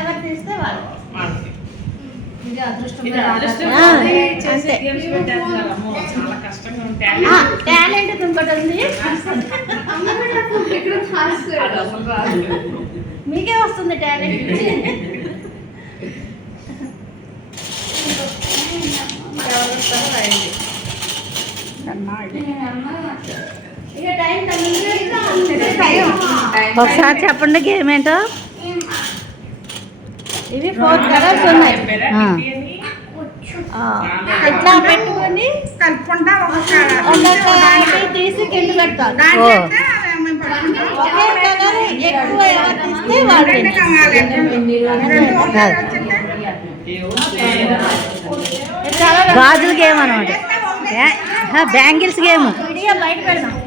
ఎవరు తీస్తే వాళ్ళు. టాలెంట్ రాదు మీకే వస్తుంది టాలెంట్. ఒకసారి చెప్పండి గేమ్ ఏంటో. ఇవి ఫోర్ కలర్స్ ఉన్నాయి. ఇట్లా పెట్టుకొని? కలుపుకుంటా తీసి కింద పెడతారు. ఒకే కలర్ ఎక్కువ ఎవరు తీస్తే వాళ్ళు గాజుల గేమ్ అనమాట బ్యాంగిల్స్ గేమ్.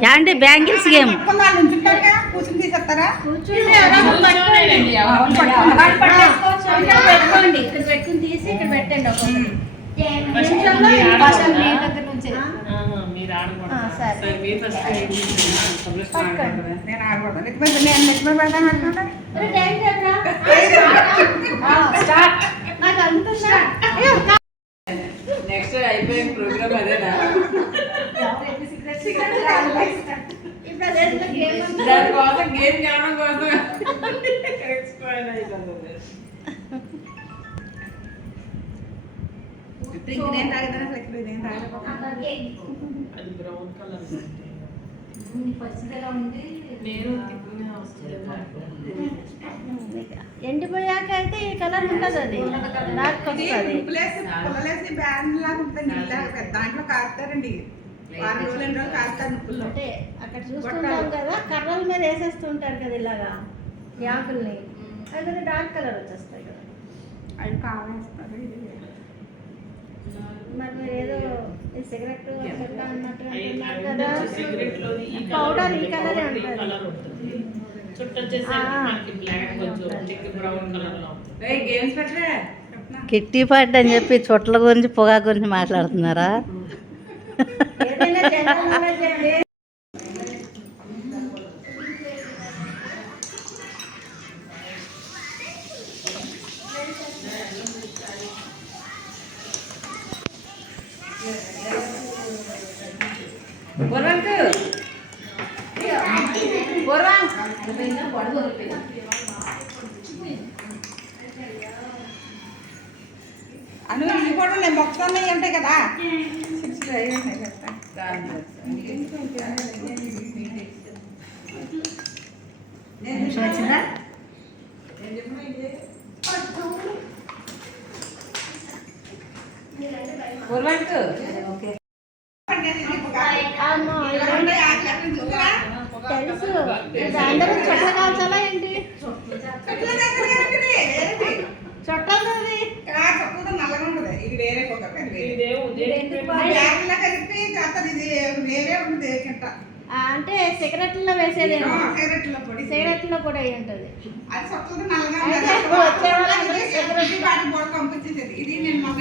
ఏమంటే బ్యాంగిల్స్ గేమ్. కూర్చుని తీసేస్తారా? ఇక్కడ పెట్టుకోండి ఇక్కడ పెట్టుకుని తీసి ఇక్కడ పెట్టండి మీరు ఆడకూడదా? సరే. మీరు ఫస్ట్? నేను ఆడకూడదు? నేను పెడతాను అనుకుంటా. నాకు? అయ్యో, నెక్స్ట్ అయిపోయిన ప్రోగ్రామ్ అదేనా. దానికోసం గేమ్ గెలవడం కోసం. అవుతుంది నేను తాగేదాన్ని నేను. అది బ్రౌన్ కలర్ ఉంది ఎండిపోయాక అయితే ఈ కలర్ ఉండదు అది డార్క్ వస్తుంది పుల్లలేసి బ్యాండ్ లాగా ఉంటుంది. దాంట్లో కాస్తారండి వారం రోజులు రెండు రోజులు కాస్తారు నిప్పుల్లో అంటే అక్కడ చూస్తుంటాం కదా కర్రల మీద వేసేస్తుంటారు కదా ఇలాగా ఈ ఆకుల్ని అవి కదా డార్క్ కలర్ వచ్చేస్తాయి కదా అవి కావేస్తారు ఇది మరి మీరు ఏదో ఈ సిగరెట్ అన్నట్టు అంటున్నారు కదా. కలర్ కిట్టి పాట్ అని చెప్పి చుట్ల గురించి పొగా గురించి మాట్లాడుతున్నారా? ఏదైనా జనరల్ నాలెడ్జ్ అండి అను ఇవి కూడా నేను మొక్కలు ఉంటాయి కదా సిక్స్ అవి ఉన్నాయి కదా నిమిషం వచ్చిందా ఓకే అందరూ కాల్చాలా ఏంటి? చుట్టాలది నల్లగా ఉంటుంది. ఇది వేరే అంటే సిగరెట్లో వేసేదేమో సిగరెట్లో పొడి. సిగరెట్లో కూడా అయి ఉంటుంది. ఇది సిగరెట్ నేను మా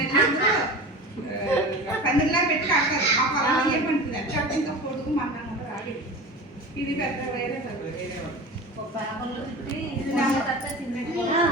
పందిరిలా పెట్టి ఇది పెద్ద వేరే చదువు వేరే వాళ్ళు. ఒక చుట్టి ఇది తిన్నట్టు ఆ,